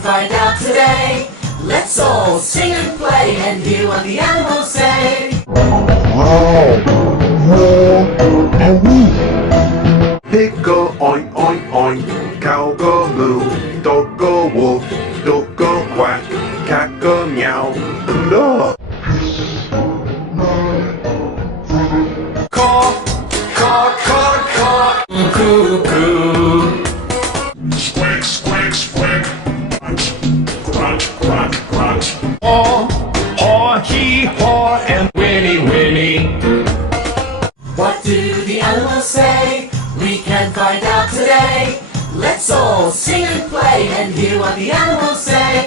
find out today. Let's all sing and play and hear what the animals say. Pig go oink oink oink, cow go moo, dog go woof, duck go quack, cat go meow. No. Caw, caw, caw, caw, cuckoo. Squeak, squeak, squeak. Grunt, grunt, grunt. Haw, haw, hee haw, and whinny whinny. What do the animals say? We can find out today. Let's all sing and play and hear what the animals say.